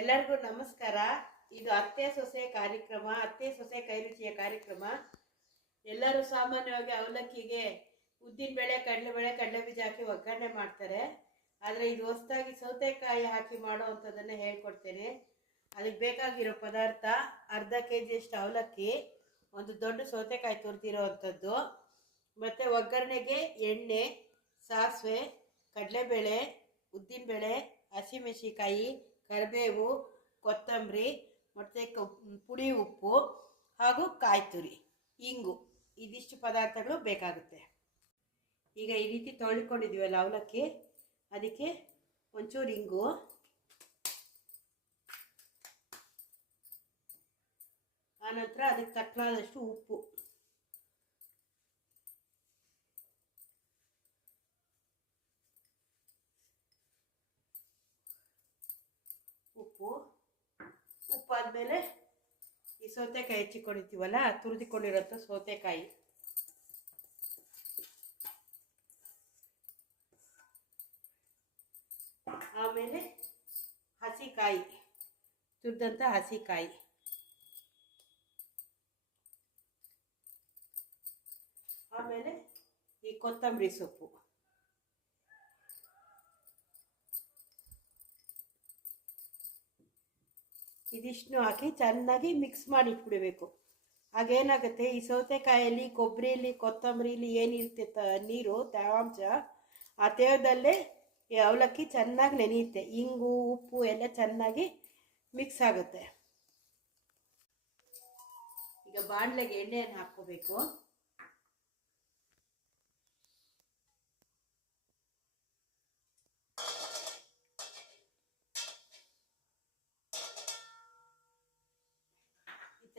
ಎಲ್ಲರಿಗೂ ನಮಸ್ಕಾರ. ಇದು ಅತ್ತೆ ಸೊಸೆ ಕಾರ್ಯಕ್ರಮ, ಅತ್ತೆ ಸೊಸೆ ಕೈರುಚಿಯ ಕಾರ್ಯಕ್ರಮ. ಎಲ್ಲರೂ ಸಾಮಾನ್ಯವಾಗಿ ಅವಲಕ್ಕಿಗೆ ಉದ್ದಿನಬೇಳೆ ಕಡಲೆಬೇಳೆ ಕಡಲೆ ಬೀಜ ಹಾಕಿ ಒಗ್ಗರಣೆ ಮಾಡ್ತಾರೆ. ಆದರೆ ಇದು ಹೊಸದಾಗಿ ಸೌತೆಕಾಯಿ ಹಾಕಿ ಮಾಡೋ ಅಂಥದ್ದನ್ನು ಹೇಳ್ಕೊಡ್ತೇನೆ. ಅದಕ್ಕೆ ಬೇಕಾಗಿರೋ ಪದಾರ್ಥ ಅರ್ಧ ಕೆ ಜಿಯಷ್ಟು ಅವಲಕ್ಕಿ, ಒಂದು ದೊಡ್ಡ ಸೌತೆಕಾಯಿ ತುರಿದಿರೋ ಅಂಥದ್ದು ಮತ್ತು ಒಗ್ಗರಣೆಗೆ ಎಣ್ಣೆ, ಸಾಸಿವೆ ಕಡಲೆಬೇಳೆ ಉದ್ದಿನಬೇಳೆ ಹಸಿಮೆಣಸಿಕಾಯಿ ಕರಿಬೇವು, ಕೊತ್ತಂಬರಿ, ಮತ್ತು ಪುಡಿ ಉಪ್ಪು ಹಾಗೂ ಕಾಯಿ ತುರಿ ಇಂಗು ಇದಿಷ್ಟು ಪದಾರ್ಥಗಳು ಬೇಕಾಗುತ್ತೆ. ಈಗ ಈ ರೀತಿ ತೊಳ್ಕೊಂಡಿದ್ದೀವಲ್ಲ ಅವಲಕ್ಕಿ, ಅದಕ್ಕೆ ಒಂಚೂರು ಇಂಗು. ಆನಂತರ ಅದಕ್ಕೆ ತಕ್ಕನಾದಷ್ಟು ಉಪ್ಪು. ಉಪ್ಪು. ಉಪ್ಪಾದಮೇಲೆ ಈ ಸೌತೆಕಾಯಿ ಹೆಚ್ಚಿಕೊಂಡಿರ್ತೀವಲ್ಲ ತುರಿದಿಕೊಂಡಿರೋಂಥ ಸೌತೆಕಾಯಿ. ಆಮೇಲೆ ಹಸಿಕಾಯಿ ತುರಿದಂಥ ಹಸಿಕಾಯಿ. ಆಮೇಲೆ ಈ ಕೊತ್ತಂಬರಿ ಸೊಪ್ಪು. ಇದಿಷ್ಟು ಹಾಕಿ ಚೆನ್ನಾಗಿ ಮಿಕ್ಸ್ ಮಾಡಿ ಇಟ್ಬಿಡಬೇಕು ಹಾಗೇನಾಗುತ್ತೆ, ಈ ಸೌತೆಕಾಯಲ್ಲಿ ಕೊಬ್ಬರಿಲಿ ಕೊತ್ತಂಬರಿಲಿ ಏನಿರುತ್ತೆ ತ, ನೀರು, ತೇವಾಂಶ, ಆ ತೇವದಲ್ಲೇ ಅವಲಕ್ಕಿ ಚೆನ್ನಾಗಿ ನೆನೆಯುತ್ತೆ. ಇಂಗು, ಉಪ್ಪು ಎಲ್ಲ ಚೆನ್ನಾಗಿ ಮಿಕ್ಸ್ ಆಗುತ್ತೆ. ಈಗ ಬಾಣಲೆಗೆ ಎಣ್ಣೆಯನ್ನು ಹಾಕ್ಕೋಬೇಕು.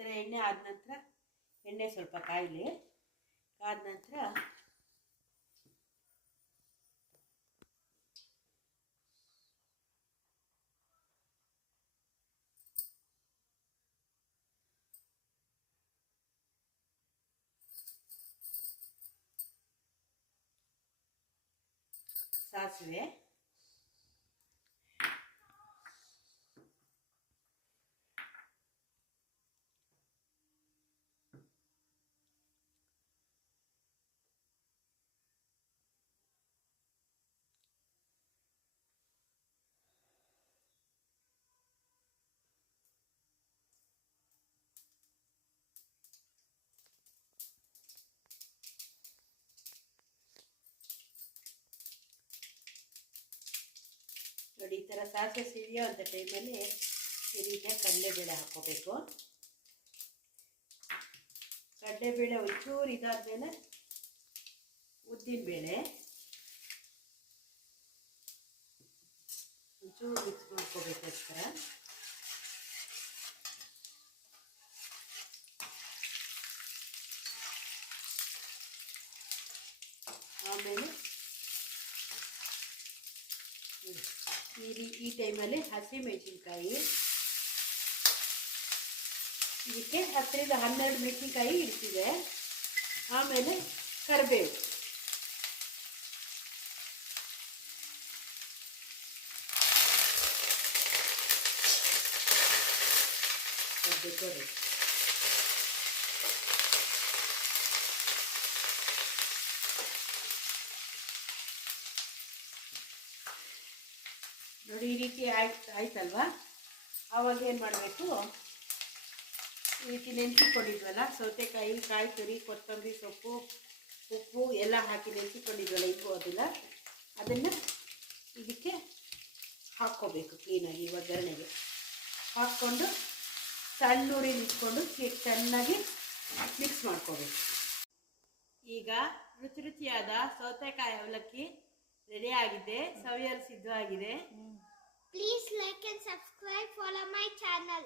ಥರ ಎಣ್ಣೆ ಆದ ನಂತರ ಎಣ್ಣೆ ಸ್ವಲ್ಪ ಕಾಯಲಿ ಕಾದ ನಂತರ ಸಾಸಿವೆ. ನೋಡಿ ಈ ಥರ ಸಾಸಿವೆ ಸಿಡಿಯೋ ಅಂಥ ಟೈಮಲ್ಲಿ ಈ ರೀತಿಯಾಗಿ ಕಡಲೆಬೇಳೆ ಹಾಕ್ಕೋಬೇಕು. ಕಡಲೆಬೇಳೆ ಒಂಚೂರು ಇದಾದಮೇಲೆ ಉದ್ದಿನ ಬೇಳೆ ಒಂಚೂರು ಮಿಕ್ಸ್ ಮಾಡ್ಕೋಬೇಕು ಆಮೇಲೆ ಈ ರೀ ಈ ಟೈಮಲ್ಲಿ ಹಸಿಮೆಣಸಿನ್ಕಾಯಿ ಇದಕ್ಕೆ ಹತ್ತರಿಂದ ಹನ್ನೆರಡು ಮೆಣಸಿನ್ಕಾಯಿ ಇಡ್ತಿದೆ ಆಮೇಲೆ ಕರಿಬೇವು. ಡೆಕೋರೇಟ್ ನೋಡಿ, ಈ ರೀತಿ ಆಯ್ತು ಆಯ್ತಲ್ವಾ? ಆವಾಗ ಏನು ಮಾಡಬೇಕು? ಈ ರೀತಿ ನೆನೆಸಿಕೊಂಡಿದ್ವಲ್ಲ ಸೌತೆಕಾಯಿ, ಕಾಯಿ ತುರಿ, ಕೊತ್ತಂಬರಿ ಸೊಪ್ಪು, ಉಪ್ಪು ಎಲ್ಲ ಹಾಕಿ ನೆನೆಸಿಕೊಂಡಿದ್ವಲ್ಲ ಇವು ಅದೆಲ್ಲ ಅದನ್ನು ಇದಕ್ಕೆ ಹಾಕ್ಕೋಬೇಕು ಕ್ಲೀನಾಗಿ ಒಗ್ಗರಣೆಗೆ ಹಾಕ್ಕೊಂಡು ಸಣ್ಣ ಉರಿಲಿ ಇಟ್ಕೊಂಡು ಚೆನ್ನಾಗಿ ಮಿಕ್ಸ್ ಮಾಡ್ಕೋಬೇಕು. ಈಗ ರುಚಿ ರುಚಿಯಾದ ಸೌತೆಕಾಯಿ ಅವಲಕ್ಕಿ ರೆಡಿ ಆಗಿದೆ? ಸವಿಯಲು ಸಿದ್ಧವಾಗಿದೆ? Please like and subscribe follow my channel.